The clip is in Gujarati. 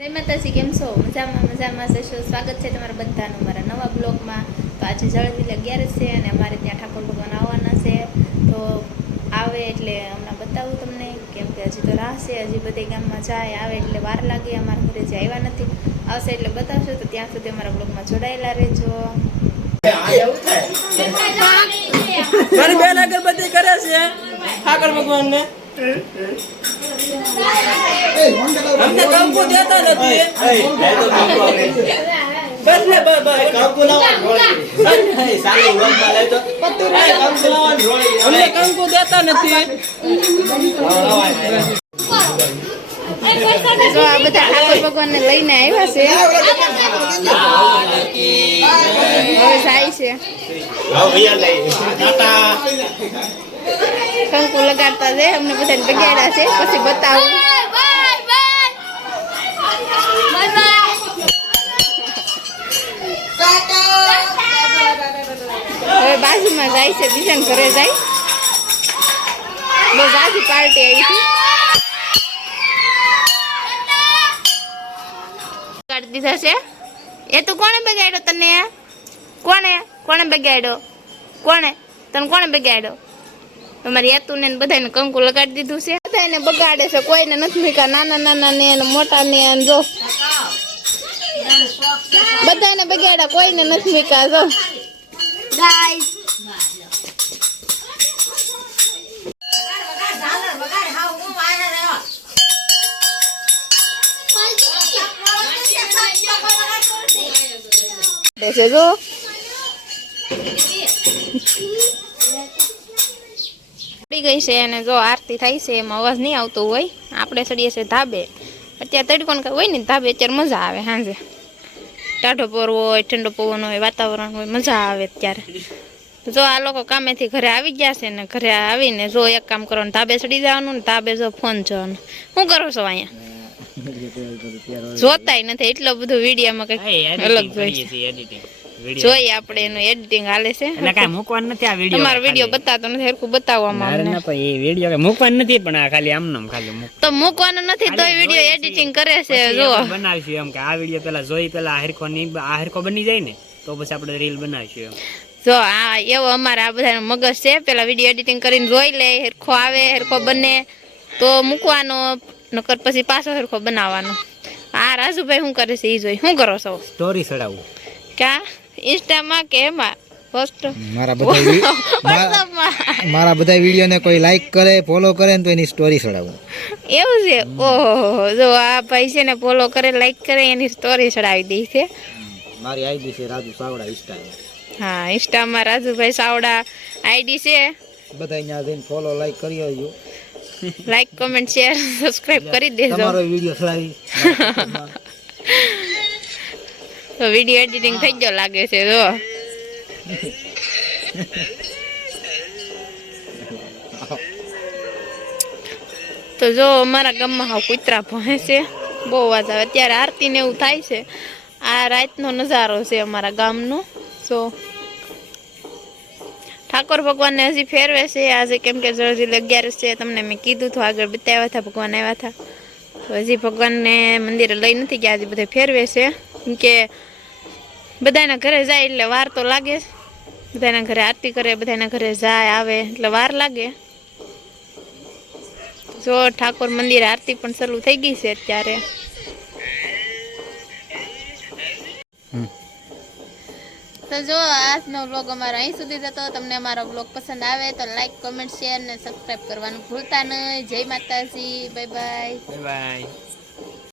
જય માતાજી, કેમ છો? મજામાં મજામાં જશો સ્વાગત છે તમારા બધાનું? મારા નવા બ્લોગમાં. તો આજે જળદી અગિયાર છે અને અમારે ત્યાં ઠાકોર ભગવાન આવવાના છે. તો આવે એટલે હમણાં બતાવું તમને. કેમ કે હજી તો રાહ છે. હજી બધે ગામમાં જાય, આવે એટલે વાર લાગે. અમારા ઘરે જે આવ્યા નથી. આવશે એટલે બતાવશો. તો ત્યાં સુધી અમારા બ્લોગમાં જોડાયેલા રહેજો. મારી બેન અગરબત્તી કરે છે. ઠાકર ભગવાન ને અમને કંકુ દેતા નથી બસ ને બસ બસ અમને કંકુ દેતા નથી જો આ બધા ઠાકોર ભગવાનને લઈને આવ્યા છે હવે જાય છે કંકુ લગાડતા છે અમને બધાને બગાડ્યા છે પછી બતાવું હવે બાજુમાં જાય છે બીજાને ઘરે જાય બસ આજી પાર્ટી આવી હતી કાઢી દીધા છે એ તો કોણે બગાડ્યો તને કોણે કોણે બગાડ્યો કોણે તને કોણે બગાડ્યો તમારી યાતુને ને બધાને કંકુ લગાડી દીધું છે. બધાને બગાડે છે કોઈને નથી મૂક્યા. નાના નાના ને અને મોટા ને અને જો. બધાને બગાડ્યા કોઈને નથી મૂક્યા જો. છે જો. પડી ગઈ છે અને જો આરતી થાય છે એમાં અવાજ નહીં આવતો હોય આપણે ચડીએ છીએ ધાબે. અત્યારે તડકોન હોય ને ધાબે અત્યારે મજા આવે સાંજે. ટાઢો પર હોય ઠંડો પવન હોય વાતાવરણ હોય મજા આવે અત્યારે. જો આ લોકો કામેથી ઘરે આવી ગયા છે ને ઘરે આવીને જો એક કામ કરવાનું ધાબે ચડી જવાનું ને ધાબે જો ફોન જોવાનું. શું કરો છો અહીંયા? જોતાય નથી એટલો બધો વિડીયોમાં કંઈક અલગ જોઈ જોઈએ આપણે એનું એડિટિંગ હાલે છે. એટલે કાઈ મૂકવાનું નથી આ વીડિયો તમારો વીડિયો બતાતો નથી હરખું બતાવવામાં અમને. ના પણ એ વીડિયો કે મૂકવાનું નથી પણ આ ખાલી આમ નામ ખાલી મૂક. તો મૂકવાનું નથી તો વીડિયો એડિટિંગ કરે છે જો બનાવીશું એમ કે આ વીડિયો પેલા જોઈ પેલા આ હરખો ની આ હરખો બની જાય ને તો પછી આપણે રીલ બનાવીશું એમ. જો આ એવો અમારે આ બધાનો મગજ છે પેલા વીડિયો એડિટિંગ કરીને જોઈ લે હરખો આવે હરખો બને તો મૂકવાનો નકર પછી પાછો હરખો બનાવવાનો. આ રાજુભાઈ શું કરે છે એ જોઈ શું કરો છો? સ્ટોરી ચડાવું. ક્યાં ઇન્સ્ટામાં કે એમાં? મારા બધા મારા બધા વિડીયોને કોઈ લાઈક કરે ફોલો કરે ને તો એની સ્ટોરી ચડાવું. એવું છે? ઓહો જો આ ભાઈ છે ને ફોલો કરે લાઈક કરે એની સ્ટોરી ચડાવી દઈ છે. મારી આઈડી છે રાજુ સાવડા ઇન્સ્ટા હા ઇન્સ્ટામાં રાજુભાઈ સાવડા આઈડી છે. બધા અહીંયા જઈને ફોલો લાઈક કરી આવજો. લાઈક કમેન્ટ શેર સબસ્ક્રાઇબ કરી દેજો. તમારો વીડિયો ચડાવી. તો વીડિયો એડિટિંગ થઈ ગયો લાગે છે, જો. તો જો અમારા ગામમાં હા કૂતરા છે. બહુ અવાજ આવે અત્યારે આરતી ને એવું થાય છે. આ રાતનો નજારો છે અમારા ગામનો. સો ઠાકોર ભગવાનને હજી ફેરવે છે. આજે કેમ કે જળજી અગિયારસ છે, તમને મેં કીધું હતું, આગળ બતાવ્યા હતા, ભગવાન આવ્યા હતા. તો હજી ભગવાનને મંદિરે લઈ નથી ગયા, હજી બધે ફેરવે છે. કે બધાના ઘરે જાય એટલે વાર તો લાગે. બધાના ઘરે આરતી કરે બધાના ઘરે જાય આવે એટલે વાર લાગે. જો ઠાકોર મંદિર આરતી પણ શરૂ થઈ ગઈ છે અત્યારે. તો જો આજનો બ્લોગ અમારો અહીં સુધી જતો. તમને અમારો બ્લોગ પસંદ આવે તો લાઈક કોમેન્ટ શેર ને સબસ્ક્રાઈબ કરવાનું ભૂલતા નહીં. જય માતાજી. By bye by